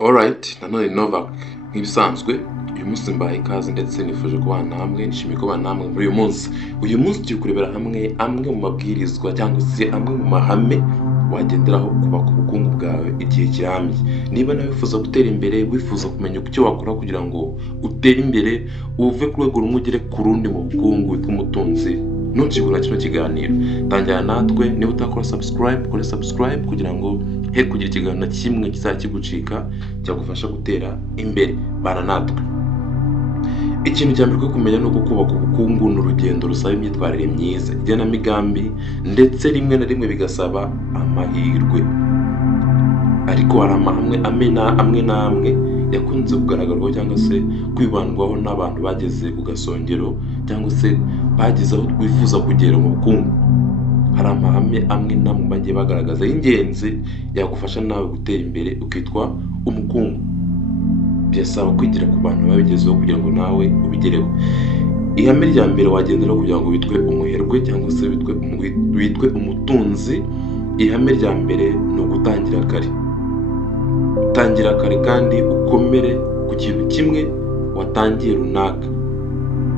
Alright, nanone Novak nk'ibisanzwe uyu munsi mbaye ikaze ndetse nifuje kubana namwe, nishimiye kubana namwe muri uyu munsi. Uyu munsi tugiye kurebera hamwe amwe mu mabwirizwa cyangwa se amwe mu mahame wagenderaho kubaka ubukungu bwawe igihe kirambye. Niba nawe wifuza gutera imbere, wifuza kumenya icyo wakora kugira ngo utere imbere, uve ku rwego rumwe ugere ku rundi mu bukungu witwa umutunzi, ntukigura kino kiganiro. Tangira natwe, niba utakora subscribe, kore subscribe kugira ngo he kugira ikiganiro na kimwe kizajya kigucika cyagufasha gutera imbere. Bana natwe. Ikintu cya mbere kumenya no kubaka ubukungu ni urugendo rusaba imyitwarire myiza, igenamigambi ndetse rimwe na rimwe bigasaba amahirwe. Ariko hari amahame amwe n'amwe yakunze kugaragarwaho cyangwa se kwibandwaho n'abantu bageze ku gasongero cyangwa se bageze aho twifuza kugera mu bukungu. Hari amahame amwe n'amwe bagiye bagaragaza y'ingenzi yagufasha nawe gutera imbere ukitwa umukungu. Byasaba kwigira ku bantu babigezeho kugira ngo nawe ubigereho. Ihame rya mbere wagenderaho kugira ngo witwe umuherwe cyangwa se witwe umutunzi, ihame rya mbere ni ugutangira kare. Tangira kare kandi ukomere ku kintu kimwe watangiye runaka.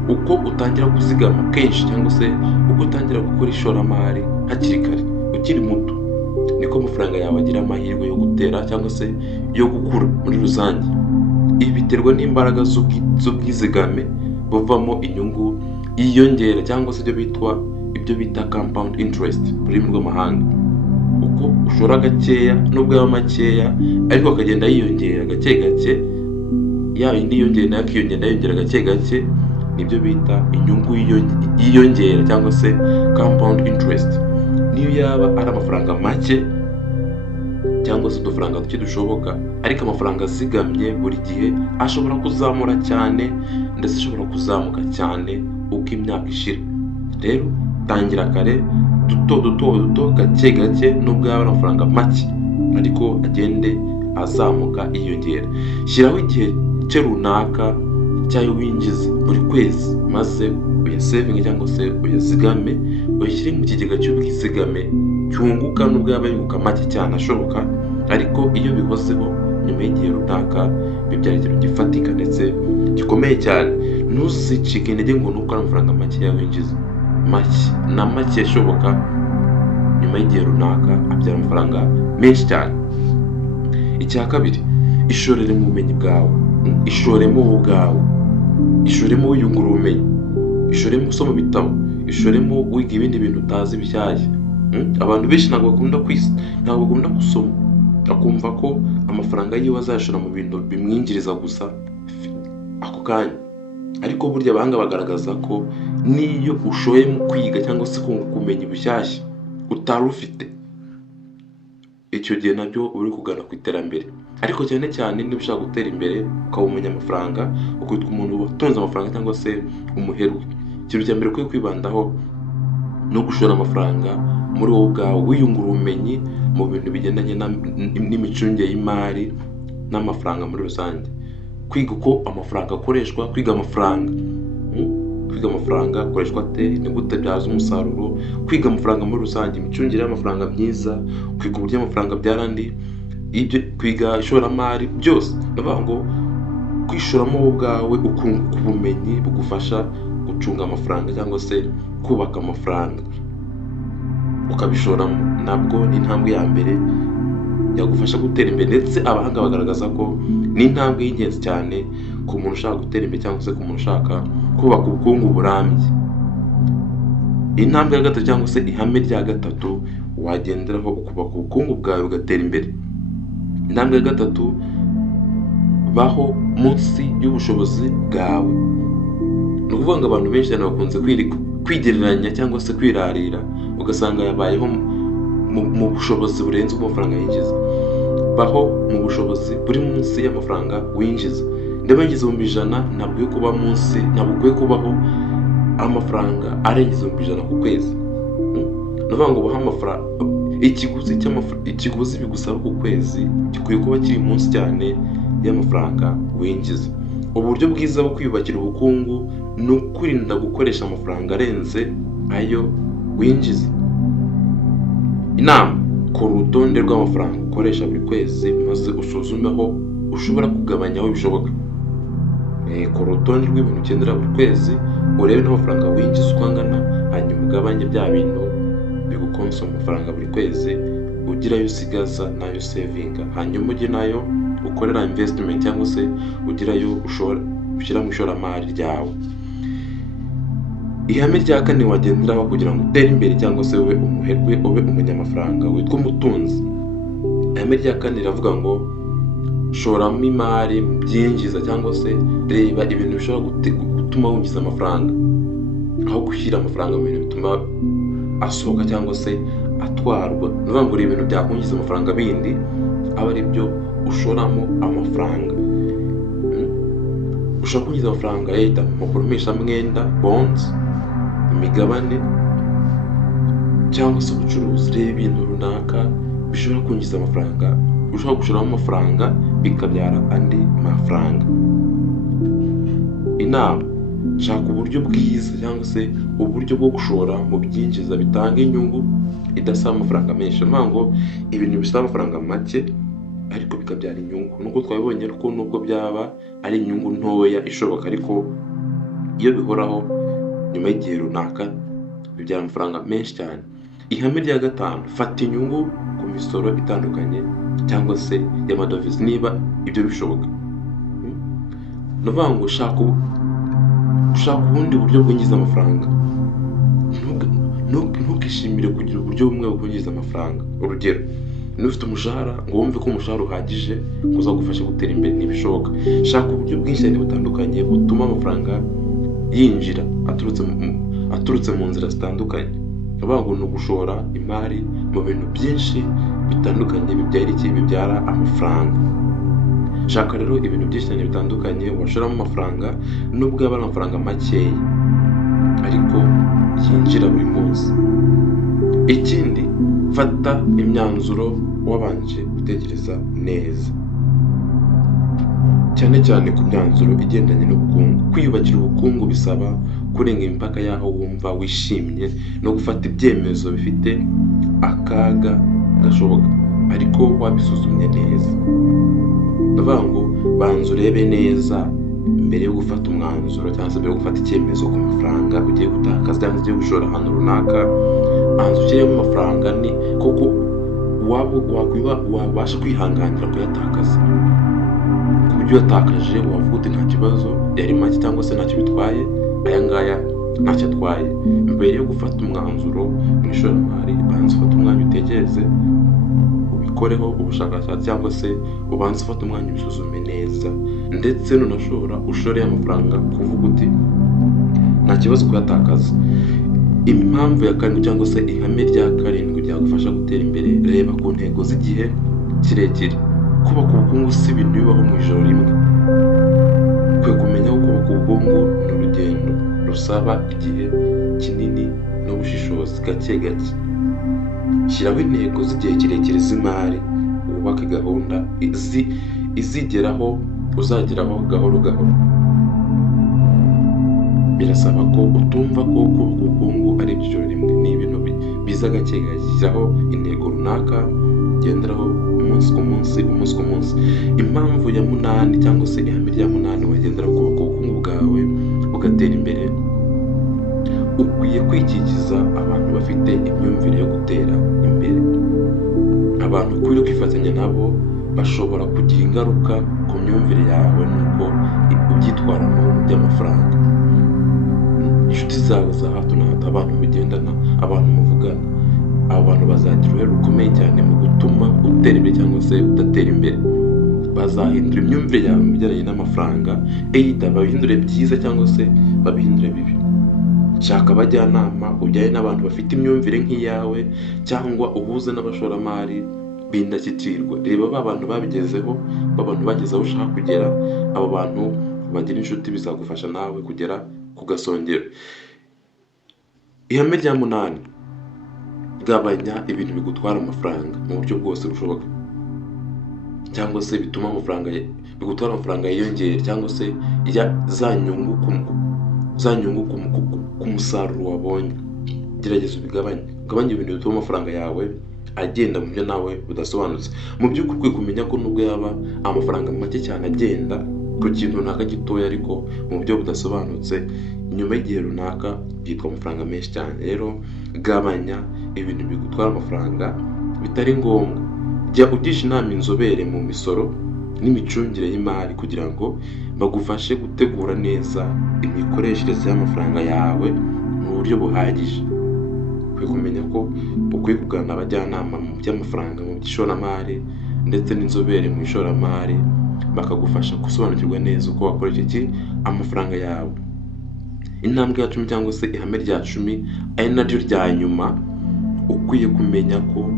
Uko utangira kuzigama kenshi cyangwa se uko utangira gukora ishoramari hakiri kare ukiri muto, niko amafaranga yawe agira amahirwe yo gutera cyangwa se yo gukura muri rusange. Ibi biterwa n'imbaraga z'ubwizigame buvamo inyungu yiyongera cyangwa se ibyo bita compound interest mu rurimi rw'amahanga. Uko ushora gakeya nubwo yaba makeya ariko akagenda yiyongera gake gake, ya indi yiyongera nayo akiyongera gake gake, nibyo bita inyungu yiyongera cyangwa se compound interest. Niyo yaba ari amafaranga make cyangwa se udufaranga duke dushoboka, ariko amafaranga azigamye buri gihe ashobora kuzamura cyane ndetse ashobora kuzamuka cyane uko imyaka ishira. Rero tangira kare, duto gake gake nubwo yaba ari amafaranga make ariko agende azamuka yiyongera. Shyiraho igihe cye runaka cyayo winjiza buri kwezi, maze uyasevinge cyangwa se uyazigame, uyashyire mu kigega cy'ubwizigame cyunguka nubwo yaba yunguka make cyane ashoboka, ariko iyo bihozeho nyuma y'igihe runaka bibyara ikintu gifatika ndetse gikomeye cyane. Ntuzicike intege ngo nuko ari amafaranga make winjiza, make ashoboka nyuma y'igihe runaka abyara amafaranga menshi cyane. Icya kabiri, ishorere mu bumenyi bwawe, ishoremo wowe ubwawe, ishoremo wiyungura ubumenyi, ishoremo usoma ibitabo, ishoremo wiga ibindi bintu utazi bishyashya. Abantu benshi ntabwo bakunda gusoma, akumva ko amafaranga yiwe azayashora mu bintu bimwinjiriza gusa ako kanya. Ariko burya abahanga bagaragaza ko niyo ushoye mu kwiga cyangwa se kumenya bushyashya utari ufite, icyo gihe nabyo uri kugana ku iterambere. Ariko cyane cyane niba ushaka gutera imbere ukaba umenya amafaranga, ukitwa umuntu watunze amafaranga cyangwa se umuherwe, ikintu cya mbere ukwiye kwibandaho no gushora amafaranga muri wowe ubwawe, wiyungura ubumenyi mu bintu bigendanye n'imicungire y'imari n'amafaranga muri rusange. Kwiga uko amafaranga akoreshwa, kwiga amafaranga akoreshwa ate, ni gute byaza umusaruro, kwiga amafaranga muri rusange, imicungire y'amafaranga myiza, kwiga uburyo amafaranga abyara andi, kwiga ishoramari, byose ndavuga ngo kwishoramo wowe ubwawe ukunguka ubumenyi bugufasha gucunga amafaranga cyangwa se kubaka amafaranga ukabishoramo, nabwo ni intambwe ya mbere yagufasha gutera imbere. Ndetse abahanga bagaragaza ko ni intambwe y'ingenzi cyane ku muntu ushaka gutera imbere cyangwa se ku muntu ushaka kubaka ubukungu burambye. Intambwe ya gatatu cyangwa se ihame rya gatatu wagenderaho ukubaka ubukungu bwawe ugatera imbere. Intambwe ya gatatu, baho munsi y'ubushobozi bwawe. Ni ukuvuga ngo abantu benshi cyane bakunze kwigereranya cyangwa se kwirarira, ugasanga yabayeho mu bushobozi burenze amafaranga yinjiza. Baho mu bushobozi buri munsi y'amafaranga winjiza. Niba winjiza 100,000 ntabwo ukwiye kubaho amafaranga arengeje 100,000 ku kwezi. Ni ukuvuga ngo baho amafaranga, ikiguzi bigusaba ku kwezi gikwiye kuba kiri munsi cyane y'amafaranga winjiza. Uburyo bwiza bwo kwiyubakira ubukungu ni ukwirinda gukoresha amafaranga arenze ayo winjiza. Inama: kora urutonde rw'amafaranga ukoresha buri kwezi maze usuzumeho ushobora kugabanyaho bishoboka. Ku rutonde rw'ibintu ukenera buri kwezi urebe n'amafaranga winjiza uko angana, hanyuma ugabanye bya bintu bigukonsoma amafaranga buri kwezi, ugira ayo usigaza n'ayo sevinga, hanyuma ujye nayo ukorera investment cyangwa se ugira ayo ushyira mu ishoramari ryawe. Ihame rya kane wagenderaho kugira ngo utere imbere cyangwa se ube umuherwe, ube umunyamafaranga, witwa umutunzi. Ihame rya kane riravuga ngo shoramo imari mu byinjiza cyangwa se reba ibintu bishobora gutuma winjiza amafaranga, aho gushyira amafaranga mu bintu bituma asohoka cyangwa se atwarwa. Ni ukuvuga ngo reba ibintu byakwinjiza amafaranga bindi aba ari byo ushoramo amafaranga. Ushobora kwinjiza amafaranga yenda mu makurumishamwenda, bonds, imigabane cyangwa se ubucuruzi. Reba ibintu runaka bishobora kwinjiza amafaranga, ushobora gushoramo amafaranga bikabyara andi mafaranga. Inama: shaka uburyo bwiza cyangwa se uburyo bwo gushora mu byinjiza bitanga inyungu idasaba amafaranga menshi. Ni ngo ibintu bisaba amafaranga make ariko bikabyara inyungu, nuko twabibonye ko nubwo byaba ari inyungu ntoya ishoboka, ariko iyo bihoraho nyuma y'igihe runaka bibyara amafaranga menshi cyane. Ihame rya gatanu: fata inyungu ku misoro itandukanye cyangwa se y'amadovize niba ibyo bishoboka. Ni ukuvuga ngo ushaka ubundi buryo bwinjiza amafaranga. Ntukishimire kugira uburyo bumwe bwo kwinjiza amafaranga. Urugero, niba ufite umushahara ngo wumve ko umushahara uhagije ngo uzagufashe gutera imbere, ntibishoboka. Shaka uburyo bwinshi cyane butandukanye butuma amafaranga yinjira aturutse mu nzira zitandukanye. Ni ukuvuga ngo ni ugushora imari mu bintu byinshi bitandukanye bibyara amafaranga. Shaka rero ibintu byinshi cyane bitandukanye washoramo amafaranga, nubwo yaba ari amafaranga makeya ariko yinjira buri munsi. Ikindi, fata imyanzuro wabanje gutekereza neza, cyane cyane ku myanzuro igendanye n'ubukungu. Kwiyubakira ubukungu bisaba kurenga imipaka y'aho wumva wishimye no gufata ibyemezo bifite akaga gashoboka, ariko wabisuzumye neza. Ndavuga ngo banza urebe neza mbere yo gufata umwanzuro cyangwa se mbere yo gufata icyemezo ku mafaranga ugiye gutakaza cyangwa ugiye gushora ahantu runaka. Banza ushyiremo amafaranga ni koko wabasha kwihanganira kuyatakaza, ku buryo uyatakaje wavuga uti nta kibazo, yari make cyangwa se ntacyo bitwaye, aya ngaya ntacyo atwaye. Mbere yo gufata umwanzuro mu ishoramari banza ufate umwanya utekereze, ubikoreho ubushakashatsi cyangwa se ubanza ufate umwanya ubisuzume neza, ndetse nunashora ushoreye amafaranga kuvuga uti nta kibazo kuyatakaza. Impamvu ya karindwi cyangwa se ihame rya karindwi ryagufasha gutera imbere: reba ku ntego z'igihe kirekire. Kubaka ubukungu si ibintu bibaho mu ijoro rimwe. Ukwiye kumenya ko kubaka ubukungu ni urugendo rusaba igihe kinini n'ubushishozi. Gake gake shyiraho intego z'igihe kirekire z'imari, wubake gahunda uzageraho gahoro gahoro. Birasaba ko utumva ko kubaka ubukungu ari ibyiciro rimwe, ni ibintu biza gake gake. Shyiraho intego runaka ugenderaho umunsi ku munsi. Impamvu ya munani cyangwa se ihame rya munani wagendera kubaka ubukungu bwawe bugatera imbere: ukwiye kwikikiza abantu bafite imyumvire yo gutera imbere. Abantu ukwiye kwifatanya nabo bashobora kugira ingaruka ku myumvire yawe nuko ubyitwaramo by'amafaranga. Inshuti zawe za hato na hato, abantu mugendana, abantu muvugana, abo bantu bazagira uruhare rukomeye cyane mu gutuma utera imbere cyangwa se udatera imbere. Bazahindura imyumvire yawe mu bijyanye n'amafaranga, either babihindure byiza cyangwa se babihindure bibi. Shaka abajyanama, ujyane n'abantu bafite imyumvire nk'iyawe cyangwa uhuze n'abashoramari b'indashyikirwa. Reba ba bantu babigezeho, ba bantu bageze aho ushaka kugera. Abo bantu bagira inshuti, bizagufasha nawe kugera ku gasongero. Ihame rya munani: gabanya ibintu bigutwara amafaranga mu buryo bwose bushoboka, cyangwa se bituma bigutwara amafaranga yiyongera, cyangwa se za nyungu ku musaruro wabonye. Gerageza ubigabanye. Ugabanye ibintu bituma amafaranga yawe agenda mu byo nawe udasobanutse. Mu by'ukuri ukwiye kumenya ko nubwo yaba amafaranga make cyane agenda ku kintu runaka gitoya, ariko mu buryo budasobanutse, nyuma y'igihe runaka byitwa amafaranga menshi cyane. Rero gabanya ibintu bigutwara amafaranga bitari ngombwa. Jya ugisha inama inzobere mu misoro n'imicungire y'imari kugira ngo bagufashe gutegura neza imikoreshereze y'amafaranga yawe mu buryo buhagije. Ukwiye kumenya ko ukwiye kugana abajyanama mu by'amafaranga, mu by'ishoramari ndetse n'inzobere mu ishoramari, bakagufasha gusobanukirwa neza uko wakoresha amafaranga yawe. Intambwe ya 10 cyangwa se ihame rya 10 ari naryo rya nyuma, ukwiye kumenya ko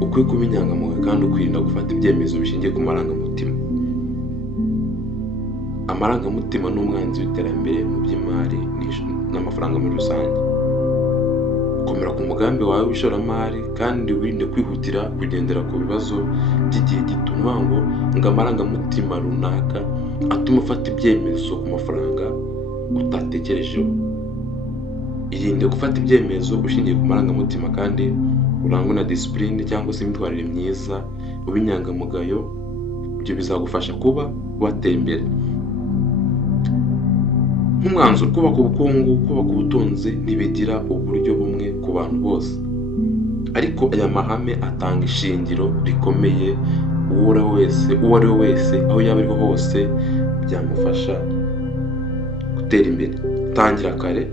ukwiye kuba inyangamugayo kandi ukwirinda gufata ibyemezo bishingiye ku marangamutima. Amarangamutima ni umwanzi w'iterambere mu by'imari n'amafaranga muri rusange. Komera ku mugambi wawe w'ishoramari kandi wirinde kwihutira kugendera ku bibazo by'igihe gito. Ngo amarangamutima runaka atuma ufata ibyemezo ku mafaranga utatekerejeho. Irinde gufata ibyemezo ushingiye ku marangamutima kandi urangwa na discipline cyangwa se imyitwarire myiza, ubinyangamugayo. Ibyo bizagufasha kuba watera imbere. Nk'umwanzuro, kubaka ubukungu, kubaka ubutunzi ntibigira uburyo bumwe ku bantu bose, ariko aya mahame atanga ishingiro rikomeye. Uwo ari we wese aho yaba ariho hose byamufasha gutera imbere. Tangira kare,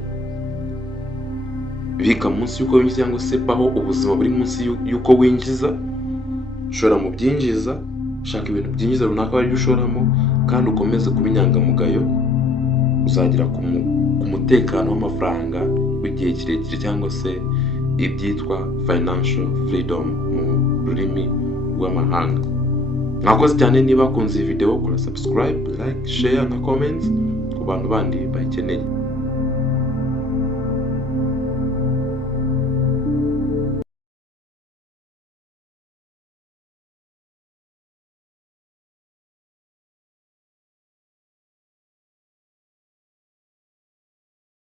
bika munsi y'uko winjiza cyangwa se baho ubuzima buri munsi y'uko winjiza. Shora mu byinjiza, shaka ibintu byinjiza runaka ari byo ushoramo, kandi ukomeze kuba inyangamugayo. Uzagera ku mutekano w'amafaranga w'igihe kirekire, cyangwa se ibyitwa financial freedom mu rurimi rw'amahanga. Mwakoze cyane. Niba wakunze iyi video, kora subscribe, like, share na comment ku bantu bandi bayikeneye.